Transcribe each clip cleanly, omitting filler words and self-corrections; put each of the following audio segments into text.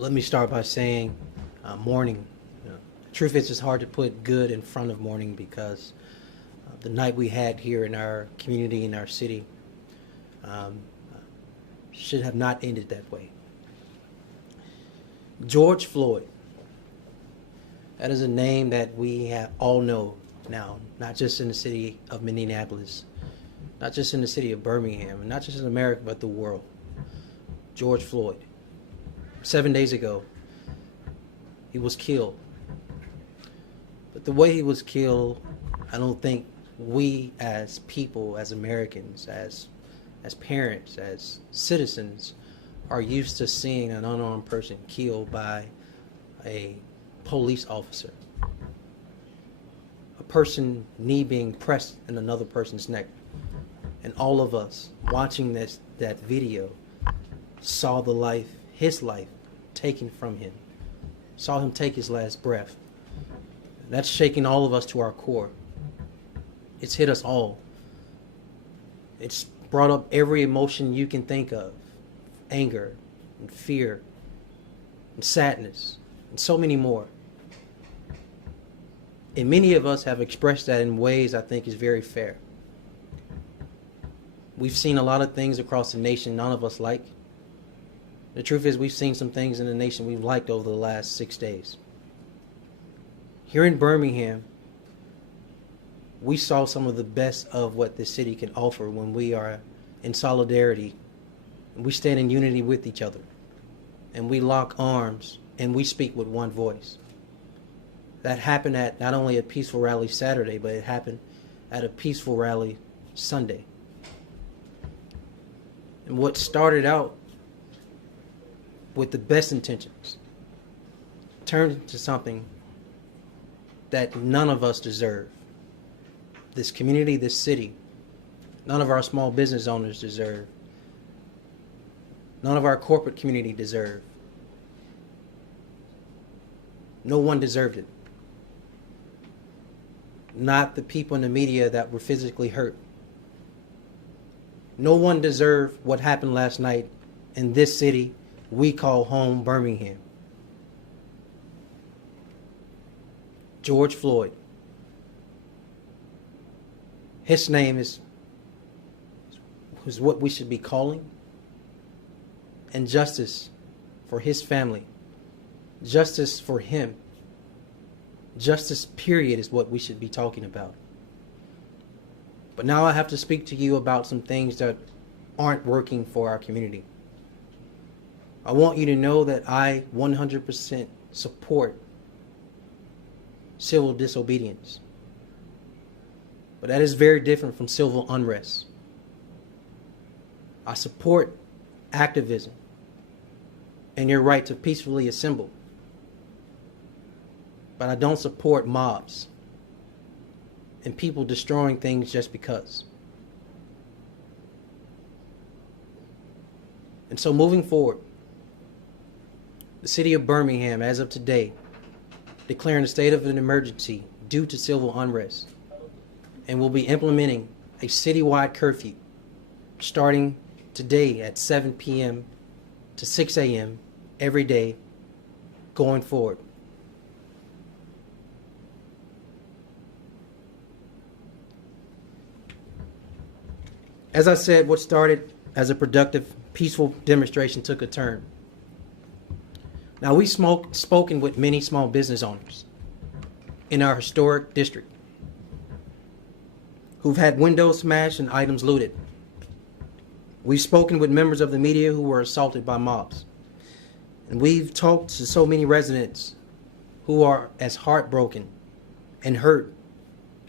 Let me start by saying mourning. The truth is, it's hard to put good in front of mourning because the night we had here in our community, in our city, should have not ended that way. George Floyd, that is a name that we all know now, not just in the city of Minneapolis, not just in the city of Birmingham, and not just in America, but the world. George Floyd. 7 days ago, he was killed. But the way he was killed, I don't think we as people, as Americans, as parents, as citizens, are used to seeing an unarmed person killed by a police officer. A person knee being pressed in another person's neck. And all of us watching that video saw his life taken from him, saw him take his last breath. That's shaking all of us to our core. It's hit us all. It's brought up every emotion you can think of: anger and fear and sadness and so many more. And many of us have expressed that in ways I think is very fair. We've seen a lot of things across the nation none of us like. The truth is, we've seen some things in the nation we've liked over the last 6 days. Here in Birmingham, we saw some of the best of what this city can offer when we are in solidarity, and we stand in unity with each other, and we lock arms, and we speak with one voice. That happened at not only a peaceful rally Saturday, but it happened at a peaceful rally Sunday. And what started out with the best intentions turned into something that none of us deserve. This community, this city, none of our small business owners deserve. None of our corporate community deserve. No one deserved it. Not the people in the media that were physically hurt. No one deserved what happened last night in this city we call home, Birmingham. George Floyd. His name is what we should be calling. And justice for his family. Justice for him. Justice, period, is what we should be talking about. But now I have to speak to you about some things that aren't working for our community. I want you to know that I 100% support civil disobedience. But that is very different from civil unrest. I support activism and your right to peacefully assemble. But I don't support mobs and people destroying things just because. And so moving forward, the city of Birmingham, as of today, declaring a state of an emergency due to civil unrest, and will be implementing a citywide curfew starting today at 7 p.m. to 6 a.m. every day going forward. As I said, what started as a productive, peaceful demonstration took a turn. Now, we've spoken with many small business owners in our historic district who've had windows smashed and items looted. We've spoken with members of the media who were assaulted by mobs. And we've talked to so many residents who are as heartbroken and hurt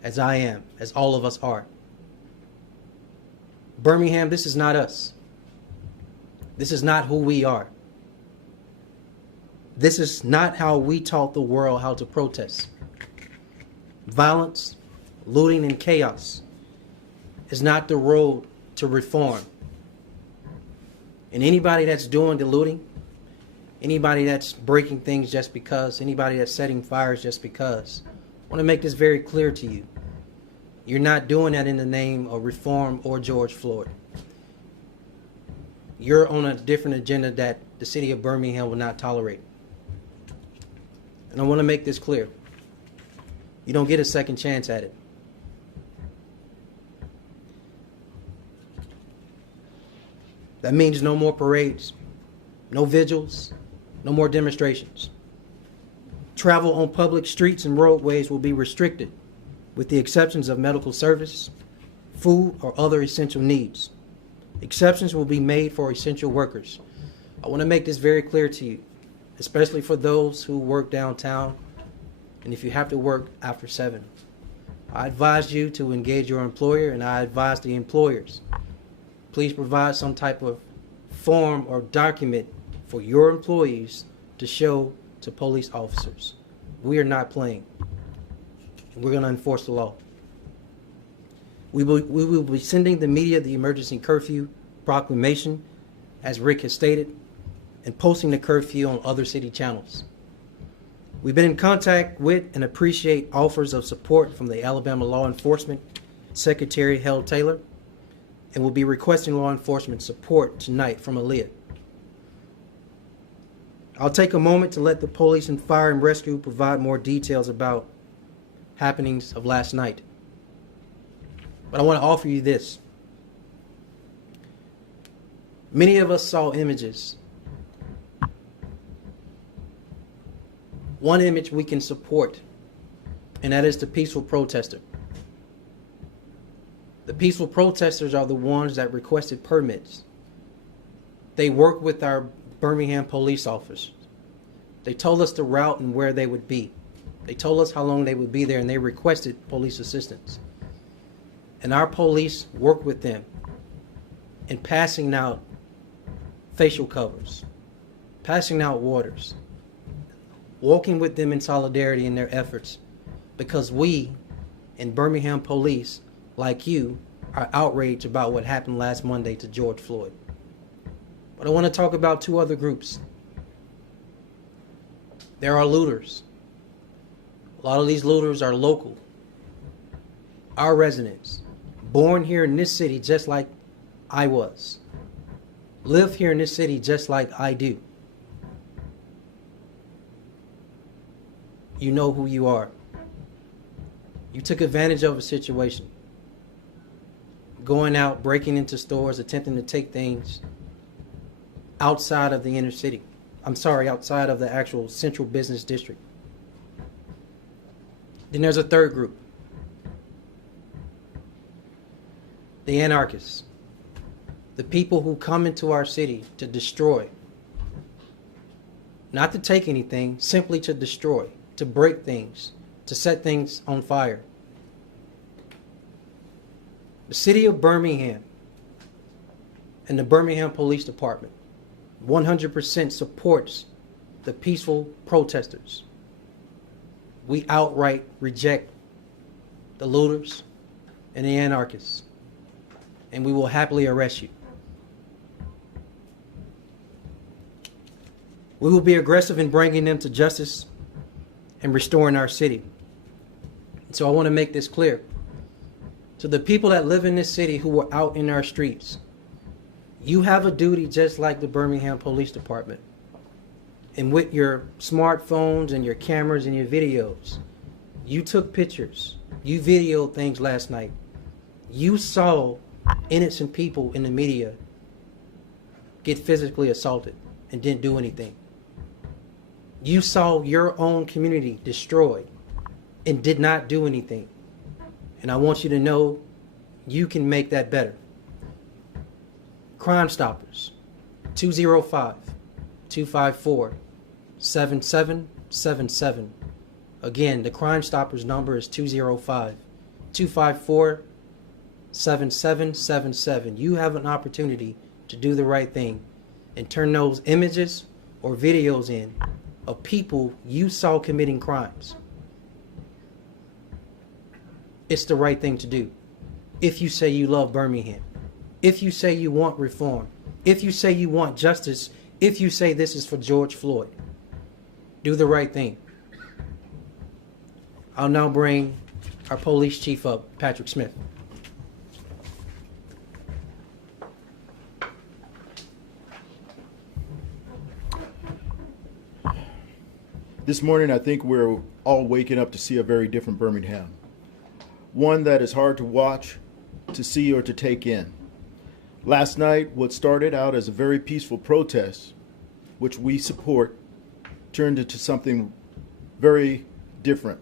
as I am, as all of us are. Birmingham, this is not us. This is not who we are. This is not how we taught the world how to protest. Violence, looting, and chaos is not the road to reform. And anybody that's doing the looting, anybody that's breaking things just because, anybody that's setting fires just because, I want to make this very clear to you. You're not doing that in the name of reform or George Floyd. You're on a different agenda that the city of Birmingham will not tolerate. And I want to make this clear. You don't get a second chance at it. That means no more parades, no vigils, no more demonstrations. Travel on public streets and roadways will be restricted, with the exceptions of medical service, food, or other essential needs. Exceptions will be made for essential workers. I want to make this very clear to you, especially for those who work downtown, and if you have to work after 7. I advise you to engage your employer, and I advise the employers. Please provide some type of form or document for your employees to show to police officers. We are not playing. We're going to enforce the law. We will be sending the media the emergency curfew proclamation, as Rick has stated, and posting the curfew on other city channels. We've been in contact with and appreciate offers of support from the Alabama Law Enforcement Secretary Hal Taylor, and will be requesting law enforcement support tonight from Aaliyah. I'll take a moment to let the police and fire and rescue provide more details about happenings of last night. But I want to offer you this. Many of us saw images. One image we can support, and that is the peaceful protester. The peaceful protesters are the ones that requested permits. They worked with our Birmingham police officers. They told us the route and where they would be. They told us how long they would be there, and they requested police assistance. And our police worked with them in passing out facial covers, passing out waters, walking with them in solidarity in their efforts, because we in Birmingham police, like you, are outraged about what happened last Monday to George Floyd. But I want to talk about two other groups. There are looters. A lot of these looters are local, our residents, born here in this city just like I was, live here in this city just like I do. You know who you are. You took advantage of a situation, going out, breaking into stores, attempting to take things outside of the inner city. Outside of the actual central business district. Then there's a third group. The anarchists. The people who come into our city to destroy. Not to take anything, simply to destroy, to break things, to set things on fire. The city of Birmingham and the Birmingham Police Department 100% supports the peaceful protesters. We outright reject the looters and the anarchists, and we will happily arrest you. We will be aggressive in bringing them to justice and restoring our city. So I want to make this clear. To the people that live in this city who are out in our streets, you have a duty just like the Birmingham Police Department. And with your smartphones and your cameras and your videos, you took pictures, you videoed things last night. You saw innocent people in the media get physically assaulted and didn't do anything. You saw your own community destroyed and did not do anything. And I want you to know you can make that better. Crime Stoppers, 205-254-7777. Again, the Crime Stoppers number is 205-254-7777. You have an opportunity to do the right thing and turn those images or videos in of people you saw committing crimes. It's the right thing to do. If you say you love Birmingham, if you say you want reform, if you say you want justice, if you say this is for George Floyd, do the right thing. I'll now bring our police chief up, Patrick Smith. This morning, I think we're all waking up to see a very different Birmingham. One that is hard to watch, to see, or to take in. Last night, what started out as a very peaceful protest, which we support, turned into something very different,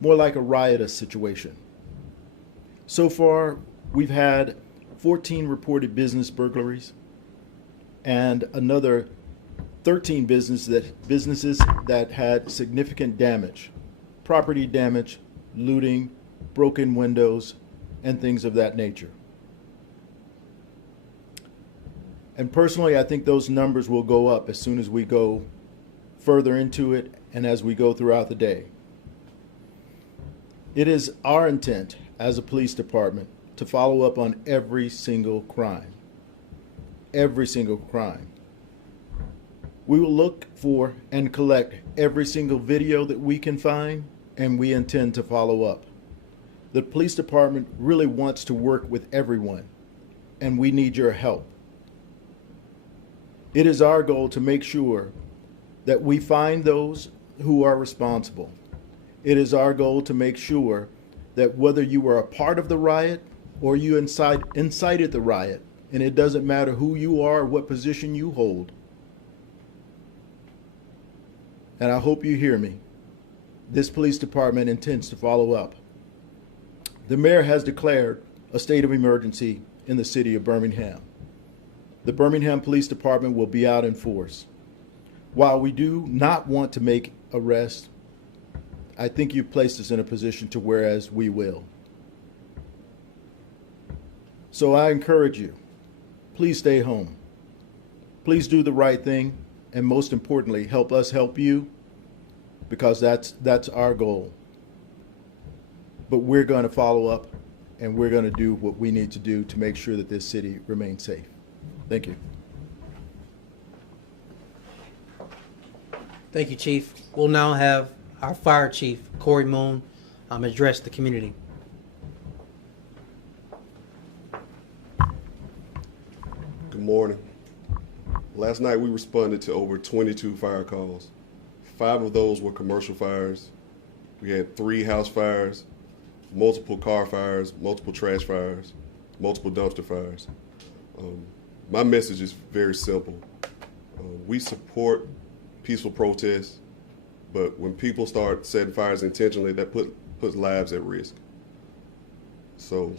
more like a riotous situation. So far, we've had 14 reported business burglaries and another 13 businesses that had significant damage, property damage, looting, broken windows, and things of that nature. And personally, I think those numbers will go up as soon as we go further into it and as we go throughout the day. It is our intent as a police department to follow up on every single crime. Every single crime. We will look for and collect every single video that we can find, and we intend to follow up. The police department really wants to work with everyone, and we need your help. It is our goal to make sure that we find those who are responsible. It is our goal to make sure that whether you were a part of the riot or you incited the riot, and it doesn't matter who you are or what position you hold, and I hope you hear me, this police department intends to follow up. The mayor has declared a state of emergency in the city of Birmingham. The Birmingham Police Department will be out in force. While we do not want to make arrests, I think you've placed us in a position to whereas we will. So I encourage you, please stay home. Please do the right thing, and most importantly, help us help you, because that's our goal. But we're going to follow up, and we're going to do what we need to do to make sure that this city remains safe. Thank you. Thank you, Chief. We'll now have our Fire Chief, Corey Moon, address the community. Good morning. Last night we responded to over 22 fire calls. 5 of those were commercial fires. We had 3 house fires, multiple car fires, multiple trash fires, multiple dumpster fires. My message is very simple. We support peaceful protests, but when people start setting fires intentionally, that puts lives at risk. So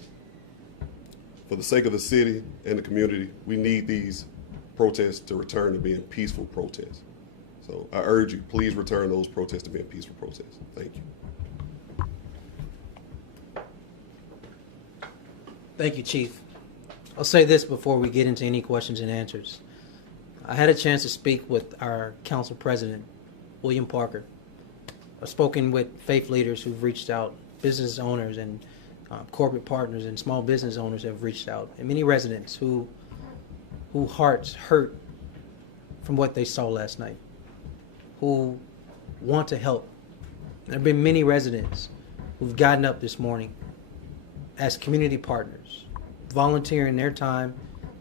for the sake of the city and the community, we need these protests to return to being peaceful protests. So I urge you, please return those protests to being peaceful protests. Thank you. Thank you, Chief. I'll say this before we get into any questions and answers. I had a chance to speak with our council president, William Parker. I've spoken with faith leaders who've reached out, business owners and corporate partners and small business owners have reached out, and many residents who hearts hurt from what they saw last night, who want to help. There have been many residents who've gotten up this morning as community partners, volunteering their time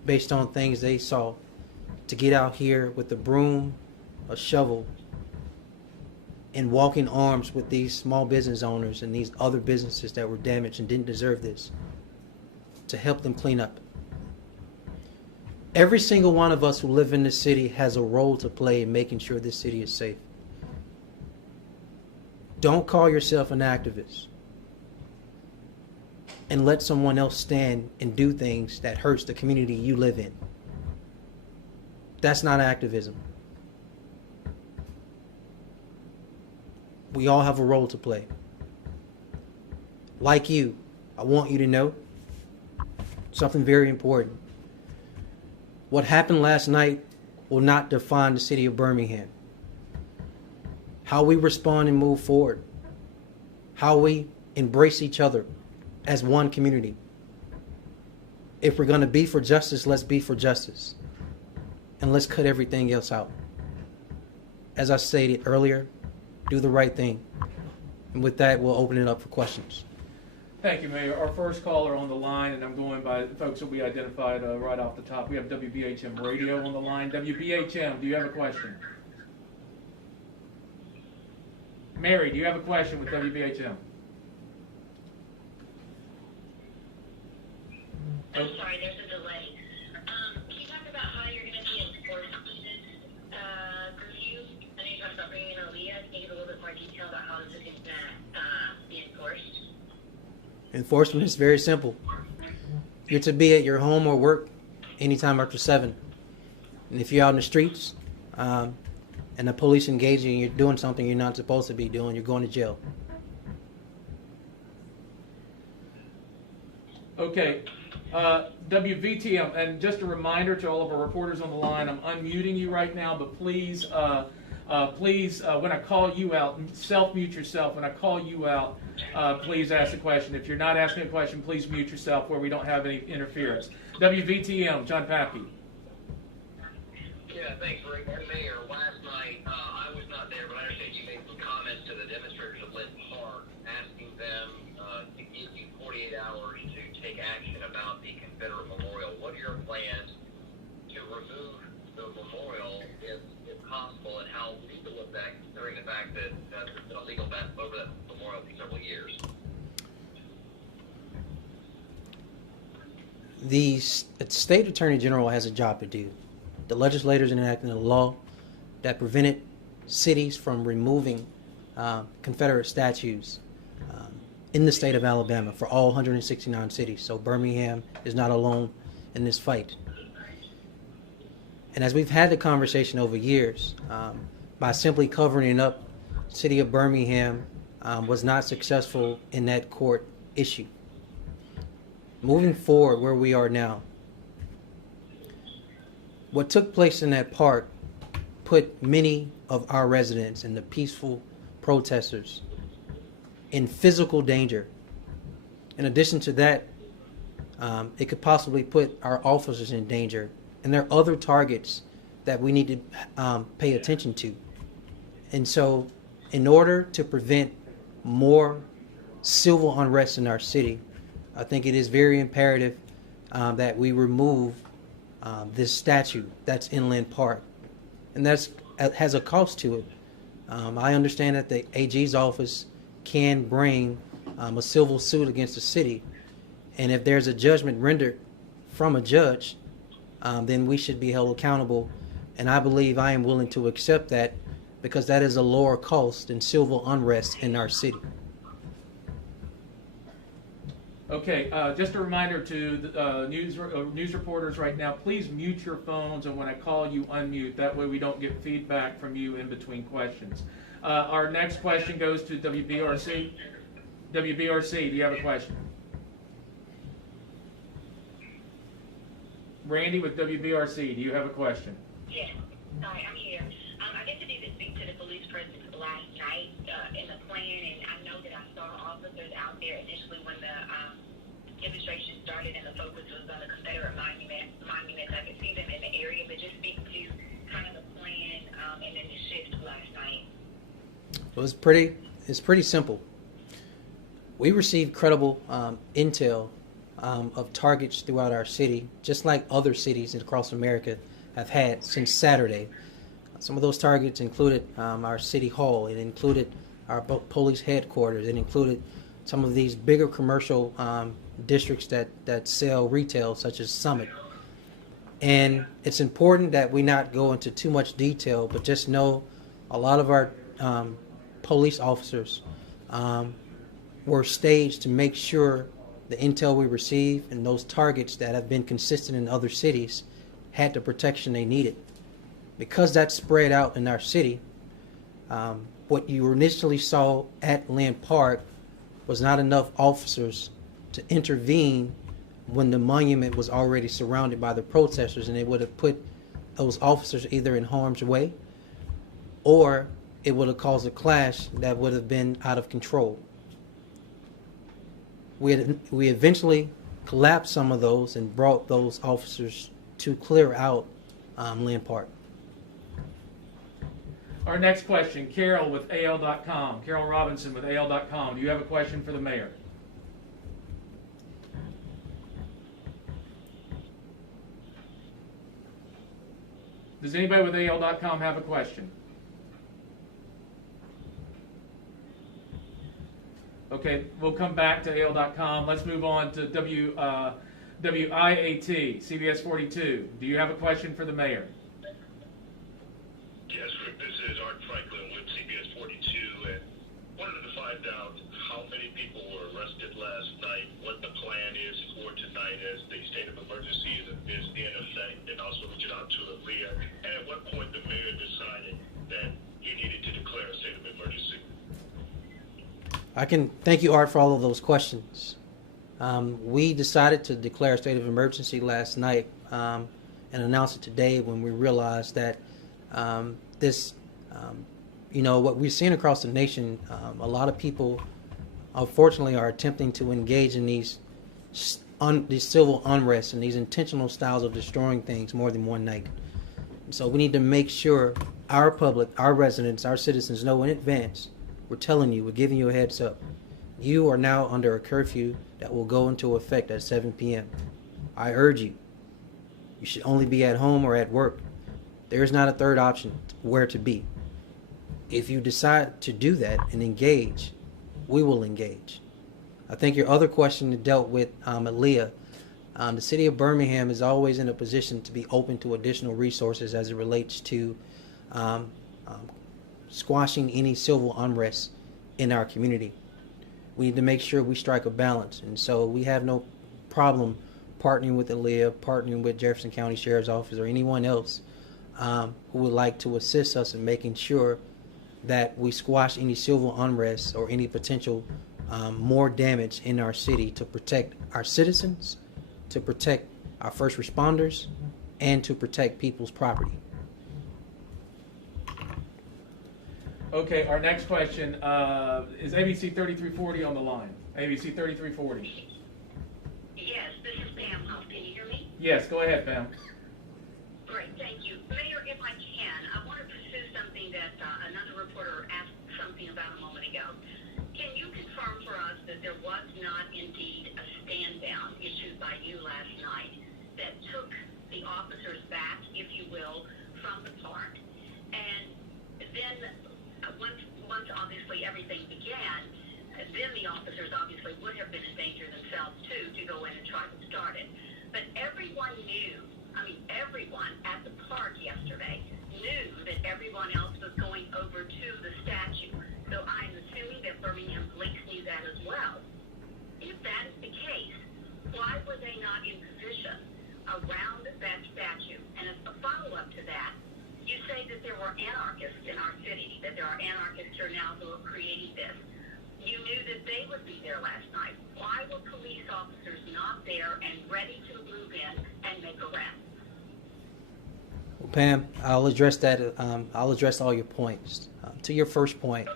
based on things they saw to get out here with a broom, a shovel, and walking arms with these small business owners and these other businesses that were damaged and didn't deserve this, to help them clean up. Every single one of us who live in this city has a role to play in making sure this city is safe. Don't call yourself an activist and let someone else stand and do things that hurts the community you live in. That's not activism. We all have a role to play. Like you, I want you to know something very important. What happened last night will not define the city of Birmingham. How we respond and move forward, how we embrace each other as one community. If we're going to be for justice, let's be for justice. And let's cut everything else out. As I stated earlier, do the right thing. And with that, we'll open it up for questions. Thank you, Mayor. Our first caller on the line, and I'm going by folks who will be identified right off the top. We have WBHM Radio on the line. WBHM, do you have a question? Mary, do you have a question with WBHM? I'm sorry, there's a delay. Can you talk about how you're going to be enforcing this curfew? I know you talked about bringing in Aaliyah. Can you give a little bit more detail about how this is going to be enforced? Enforcement is very simple. You're to be at your home or work anytime after 7. And if you're out in the streets and the police engage you and you're doing something you're not supposed to be doing, you're going to jail. Okay. WVTM, and just a reminder to all of our reporters on the line, I'm unmuting you right now, but please, when I call you out, self-mute yourself. When I call you out, please ask a question. If you're not asking a question, please mute yourself where we don't have any interference. WVTM, John Pappy. Yeah, thanks, Rick. And Mayor, last night, I was not there, but I understand you made some comments to the demonstrators of Lynn Park, asking them to give you 48 hours to take action about the Confederate Memorial. What are your plans to remove the memorial, if possible, and how legal is that, considering the fact that there's been a legal battle over that memorial for several years? The state attorney general has a job to do. The legislators enacted a law that prevented cities from removing Confederate statues in the state of Alabama for all 169 cities. So Birmingham is not alone in this fight. And as we've had the conversation over years, by simply covering it up, the city of Birmingham was not successful in that court issue. Moving forward where we are now, what took place in that park put many of our residents and the peaceful protesters in physical danger. In addition to that, it could possibly put our officers in danger. And there are other targets that we need to pay attention to. And so in order to prevent more civil unrest in our city, I think it is very imperative that we remove this statue that's in Lynn Park. And that has a cost to it. I understand that the AG's office can bring a civil suit against the city. And if there's a judgment rendered from a judge, then we should be held accountable. And I believe I am willing to accept that because that is a lower cost than civil unrest in our city. Okay, just a reminder to the news reporters right now, please mute your phones, and when I call you, unmute. That way we don't get feedback from you in between questions. Our next question goes to WBRC. WBRC, do you have a question? Randy with WBRC, do you have a question? Yes. Sorry, I'm here. I guess I need to speak to the police presence last night in the plan, and I know that I saw officers out there initially when the demonstration started and the focus was on the Confederate monuments. I could see them in the area, but just speak to kind of the plan and then the shift last night. It's pretty simple. We received credible intel of targets throughout our city, just like other cities across America have had since Saturday. Some of those targets included our city hall. It included our police headquarters. It included some of these bigger commercial districts that sell retail, such as Summit. And it's important that we not go into too much detail, but just know a lot of our police officers were staged to make sure the intel we receive and those targets that have been consistent in other cities had the protection they needed. Because that's spread out in our city, what you initially saw at Lynn Park was not enough officers to intervene when the monument was already surrounded by the protesters, and it would have put those officers either in harm's way or it would have caused a clash that would have been out of control. We eventually collapsed some of those and brought those officers to clear out Lynn Park. Our next question, Carol with AL.com. Carol Robinson with AL.com. Do you have a question for the mayor? Does anybody with AL.com have a question? Okay, we'll come back to AL.com. Let's move on to WIAT, CBS 42. Do you have a question for the mayor? Yes, Rick, this is Art Franklin with CBS 42, and wanted to find out how many people were arrested last night, what the plan is for tonight as the state of emergency is in effect, and also reaching out to Aaliyah, and at what point the mayor decided that he needed to declare a state of emergency. I can thank you, Art, for all of those questions. We decided to declare a state of emergency last night and announce it today when we realized that what we're seeing across the nation, a lot of people, unfortunately, are attempting to engage in these civil unrest and these intentional styles of destroying things more than one night. So we need to make sure our public, our residents, our citizens know in advance. We're telling you, we're giving you a heads up. You are now under a curfew that will go into effect at 7 p.m. I urge you, you should only be at home or at work. There is not a third option where to be. If you decide to do that and engage, we will engage. I think your other question dealt with Aaliyah. The city of Birmingham is always in a position to be open to additional resources as it relates to squashing any civil unrest in our community. We need to make sure we strike a balance, and so we have no problem partnering with Aaliyah, partnering with Jefferson County Sheriff's Office, or anyone else who would like to assist us in making sure that we squash any civil unrest or any potential more damage in our city to protect our citizens, to protect our first responders, and to protect people's property. Okay, our next question is ABC 3340 on the line. ABC 3340. Yes, this is Pam Huff. Can you hear me? Yes, go ahead, Pam. Great, thank you. Mayor, if I can, I want to pursue something that another reporter asked something about a moment ago. Can you confirm for us that there was not indeed a stand-down issued by you last night that took the officers back, if you will, from the park? And then once obviously everything began, then the officers obviously would have been in danger themselves too to go in and try to start it. But everyone knew, everyone at the park yesterday knew that everyone else was going over to the statue. So I'm assuming that Birmingham police knew that as well. If that is the case, why were they not in position around that statue? And as a follow-up to that, you say that there were anarchists in our city, that there are anarchists here now who are creating this. You knew that they would be there last night. Why were police officers not there and ready to move in and make arrests? Well, Pam, I'll address that. I'll address all your points. To your first point,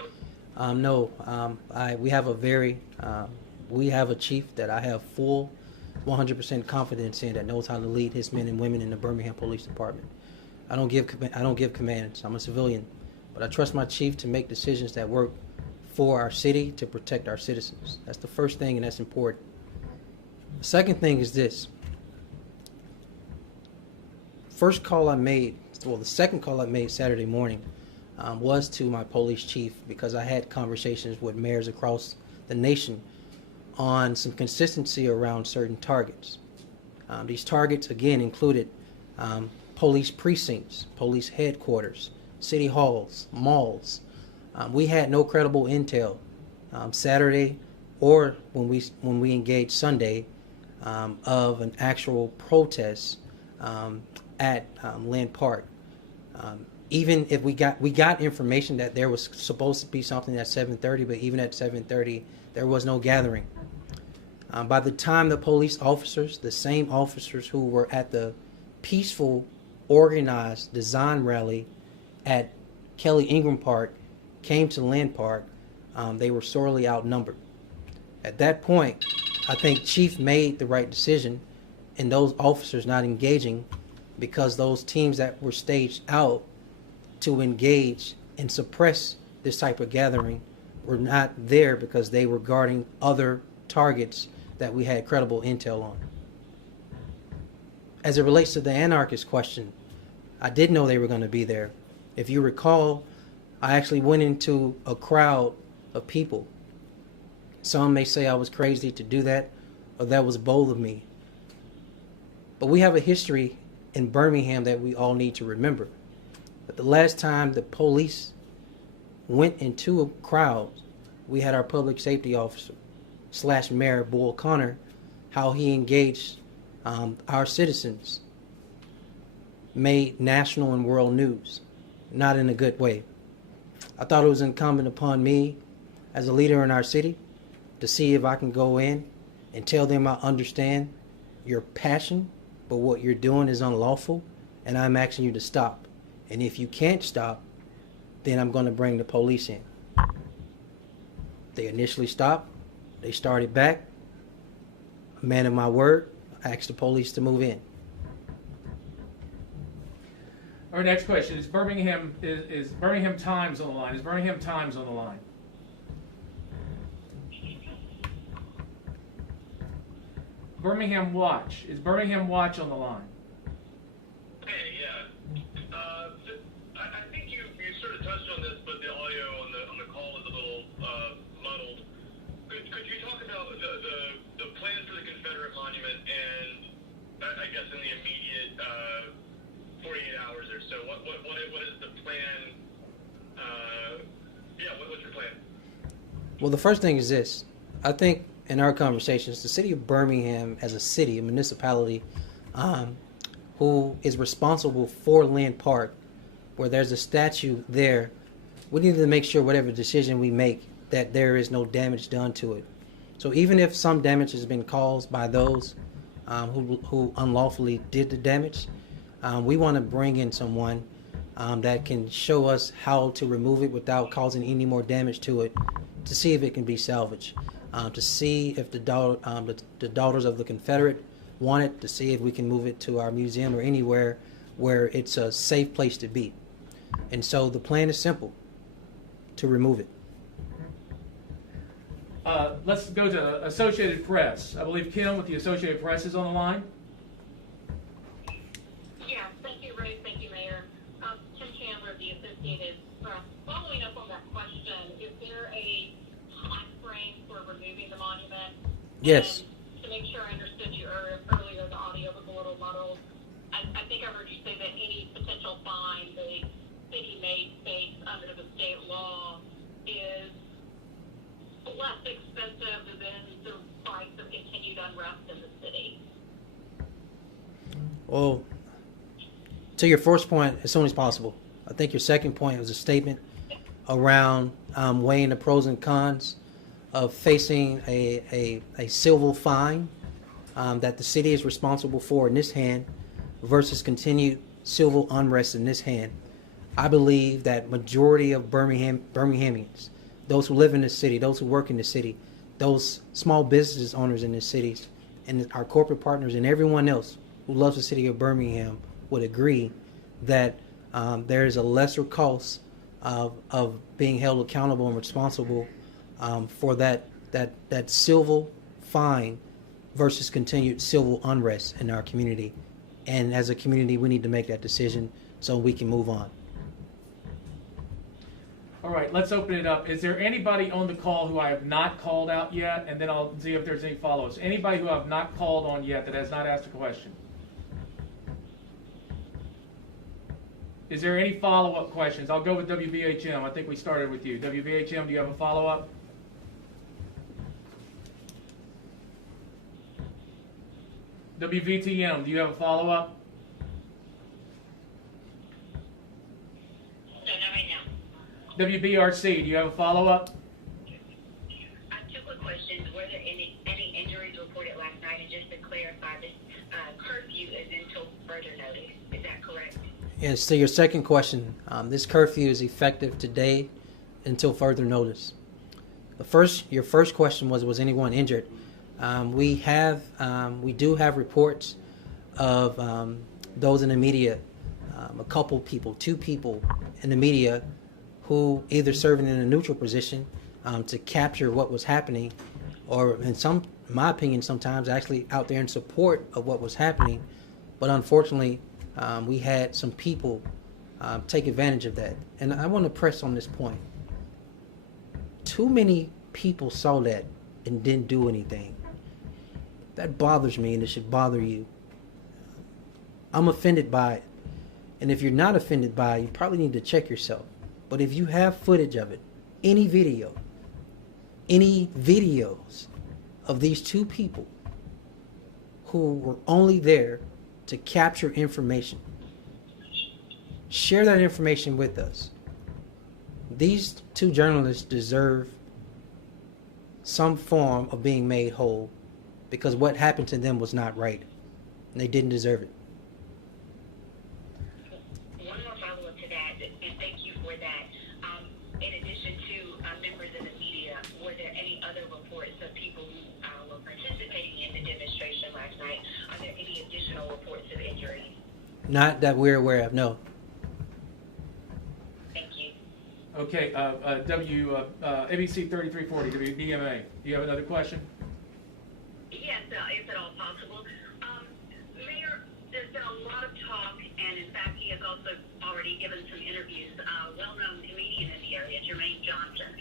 we have a chief that I have full 100% confidence in, that knows how to lead his men and women in the Birmingham Police Department. I don't give commands. I'm a civilian, but I trust my chief to make decisions that work for our city, to protect our citizens. That's the first thing, and that's important. The second thing is this. The second call I made Saturday morning was to my police chief, because I had conversations with mayors across the nation on some consistency around certain targets. These targets, again, included police precincts, police headquarters, city halls, malls. We had no credible intel Saturday or when we engaged Sunday of an actual protest at Lynn Park. Even if we got information that there was supposed to be something at 7:30, but even at 7:30 there was no gathering. By the time the police officers, the same officers who were at the peaceful, organized design rally at Kelly Ingram Park came to Lynn Park, they were sorely outnumbered. At that point, I think Chief made the right decision in those officers not engaging, because those teams that were staged out to engage and suppress this type of gathering were not there because they were guarding other targets that we had credible intel on. As it relates to the anarchist question, I did know they were going to be there. If you recall, I actually went into a crowd of people Some may say I was crazy to do that, or that was bold of me. But we have a history in Birmingham that we all need to remember. But the last time the police went into a crowd, we had our public safety officer / Mayor Bull Connor, how he engaged our citizens, made national and world news, not in a good way. I thought it was incumbent upon me as a leader in our city to see if I can go in and tell them I understand your passion, but what you're doing is unlawful, and I'm asking you to stop. And if you can't stop, then I'm going to bring the police in. They initially stopped. They started back. A man of my word, I asked the police to move in. Our next question is Birmingham Times on the line. Is Birmingham Times on the line? Birmingham Watch. Is Birmingham Watch on the line? Hey, yeah. I think you sort of touched on this, but the audio on the call is a little muddled. Could you talk about the plans for the Confederate Monument and I guess in the immediate 48 hours or so? What is the plan? What's your plan? Well, the first thing is this. I think in our conversations, the city of Birmingham as a city, a municipality, who is responsible for Lynn Park, where there's a statue there, we need to make sure whatever decision we make that there is no damage done to it. So even if some damage has been caused by those who unlawfully did the damage, we want to bring in someone that can show us how to remove it without causing any more damage to it, to see if it can be salvaged, to see if the daughters of the Confederate want it, to see if we can move it to our museum or anywhere where it's a safe place to be. And so the plan is simple, to remove it. Let's go to Associated Press. I believe Kim with the Associated Press is on the line. Yeah, thank you, Ray. Thank you, Mayor. Kim Chandler of the Associated Press. Following up on that question, is there a time frame for removing the monument? Yes. And to make sure I understood you earlier, the audio was a little muddled. I think I heard you say that any potential fine the city may face under the state law is less expensive than the price of continued unrest in the city. Well, to your first point, as soon as possible. I think your second point was a statement around weighing the pros and cons of facing a civil fine that the city is responsible for in this hand versus continued civil unrest in this hand. I believe that majority of Birminghamians, those who live in this city, those who work in the city, those small business owners in this city, and our corporate partners and everyone else who loves the city of Birmingham would agree that there is a lesser cost of being held accountable and responsible for that civil fine versus continued civil unrest in our community. And as a community, we need to make that decision so we can move on. All right, let's open it up. Is there anybody on the call who I have not called out yet? And then I'll see if there's any follow-ups. Anybody who I've not called on yet that has not asked a question? Is there any follow-up questions? I'll go with WBHM. I think we started with you. WBHM, do you have a follow-up? WVTM, do you have a follow-up? No, not right now. WBRC, do you have a follow-up? Two quick questions. Were there any injuries reported last night? And just to clarify, this curfew is until further notice. Is that correct? Yes, to your second question, this curfew is effective today until further notice. Your first question was anyone injured? We do have reports of those in the media, a couple people, 2 people in the media who either serving in a neutral position to capture what was happening, or in my opinion, sometimes actually out there in support of what was happening. But unfortunately, we had some people take advantage of that. And I want to press on this point. Too many people saw that and didn't do anything. That bothers me, and it should bother you. I'm offended by it. And if you're not offended by it, you probably need to check yourself. But if you have footage of it, any videos of these two people who were only there to capture information, share that information with us. These two journalists deserve some form of being made whole, because what happened to them was not right, and they didn't deserve it. One more follow-up to that, and thank you for that. In addition to members of the media, were there any other reports of people who were participating in the demonstration last night? Are there any additional reports of injuries? Not that we're aware of, no. Thank you. Okay, ABC 3340, WDMA. Do you have another question? Yes, if at all possible. Mayor, there's been a lot of talk, and in fact, he has also already given some interviews. Well-known comedian in the area, Jermaine Johnson.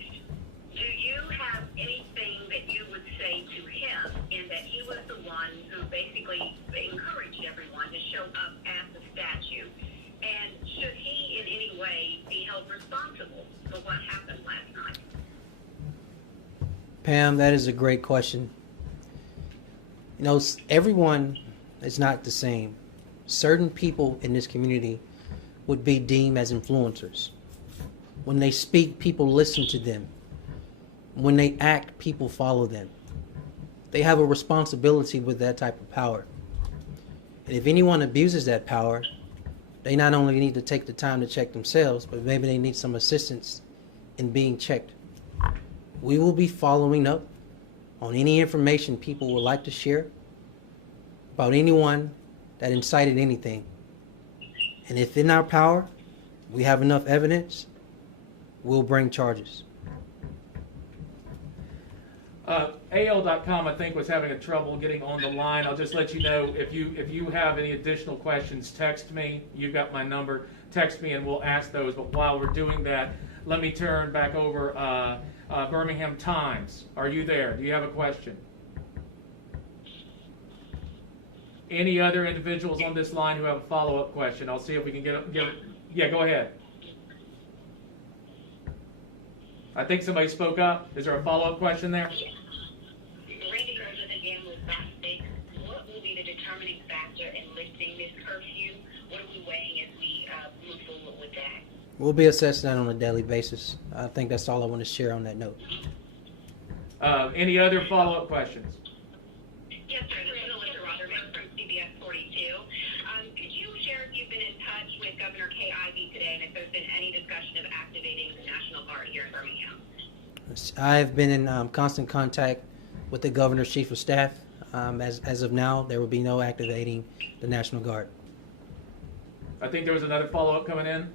Do you have anything that you would say to him in that he was the one who basically encouraged everyone to show up at the statue? And should he in any way be held responsible for what happened last night? Pam, that is a great question. You know, everyone is not the same. Certain people in this community would be deemed as influencers. When they speak, people listen to them. When they act, people follow them. They have a responsibility with that type of power. And if anyone abuses that power, they not only need to take the time to check themselves, but maybe they need some assistance in being checked. We will be following up on any information people would like to share about anyone that incited anything. And if in our power we have enough evidence, we'll bring charges. AL.com, I think, was having a trouble getting on the line. I'll just let you know, if you have any additional questions, text me. You've got my number. Text me and we'll ask those. But while we're doing that, let me turn back over Birmingham Times. Are you there? Do you have a question? Any other individuals on this line who have a follow-up question? I'll see if we can get yeah, go ahead. I think somebody spoke up. Is there a follow-up question there? Yes. Randy Rosen again with Backstage. What will be the determining factor in lifting this curfew? What are we weighing as we move forward with that? We'll be assessing that on a daily basis. I think that's all I want to share on that note. Any other follow-up questions? Yes, sir. This is Alyssa Rotherman from CBS 42. Could you share if you've been in touch with Governor Kay Ivey today and if there's been any discussion of activating the National Guard here in Birmingham? I've been in constant contact with the Governor's Chief of Staff. As of now, there will be no activating the National Guard. I think there was another follow-up coming in.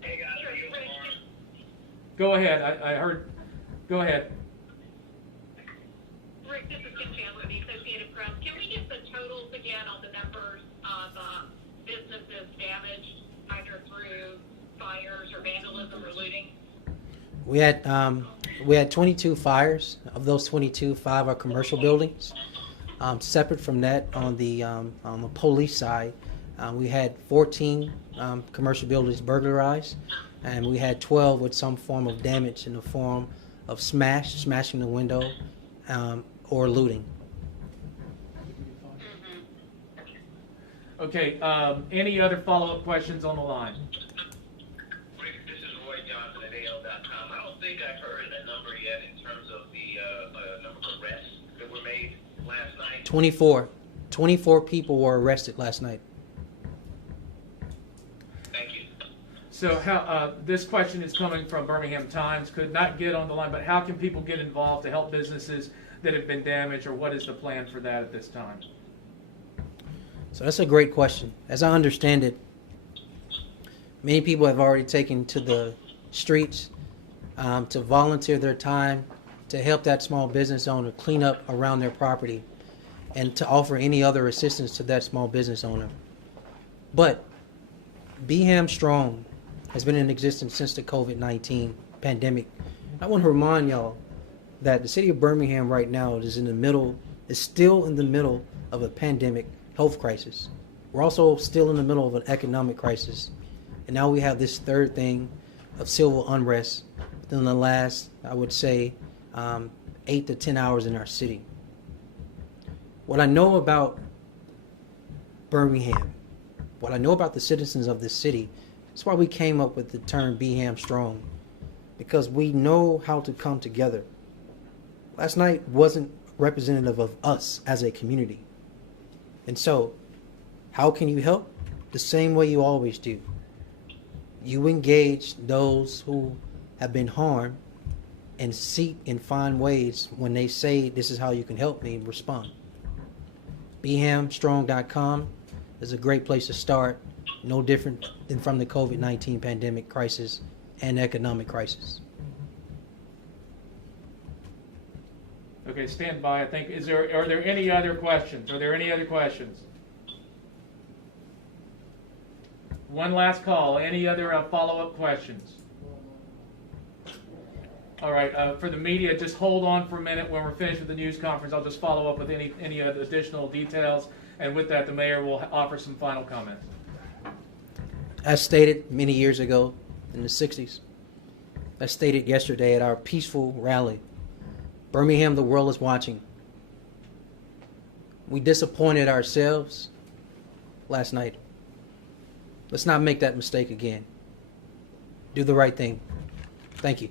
Hey guys, are you on? Go ahead. I heard. Go ahead. Rick, this is Kim Chandler of the Associated Press. Can we get the totals again on the numbers of businesses damaged either through fires or vandalism or looting? We had 22 fires. Of those 22, 5 are commercial buildings. Separate from that, on the police side, we had 14 commercial buildings burglarized, and we had 12 with some form of damage in the form of smashing the window, or looting. Okay. Any other follow-up questions on the line? Rick, this is Roy Johnson at AL.com. I don't think I've heard a number yet in terms of the number of arrests that were made last night. 24 people were arrested last night. Thank you. So how this question is coming from Birmingham Times. Could not get on the line, but how can people get involved to help businesses that have been damaged, or what is the plan for that at this time? So that's a great question. As I understand it, many people have already taken to the streets to volunteer their time to help that small business owner clean up around their property and to offer any other assistance to that small business owner. But Birmingham Strong has been in existence since the COVID-19 pandemic. I want to remind y'all that the city of Birmingham right now is still in the middle of a pandemic health crisis. We're also still in the middle of an economic crisis. And now we have this third thing of civil unrest within the last, I would say, 8 to 10 hours in our city. What I know about Birmingham, what I know about the citizens of this city, that's why we came up with the term Be Ham Strong, because we know how to come together. Last night wasn't representative of us as a community. And so, how can you help? The same way you always do. You engage those who have been harmed and seek and find ways when they say, this is how you can help me, respond. BeHamStrong.com is a great place to start. No different than from the COVID-19 pandemic crisis and economic crisis. Okay, stand by. I think, are there any other questions? Are there any other questions? One last call. Any other follow-up questions? All right, for the media, just hold on for a minute. When we're finished with the news conference, I'll just follow up with any additional details. And with that, the mayor will offer some final comments. As stated many years ago in the 60s, as stated yesterday at our peaceful rally, Birmingham, the world is watching. We disappointed ourselves last night. Let's not make that mistake again. Do the right thing. Thank you.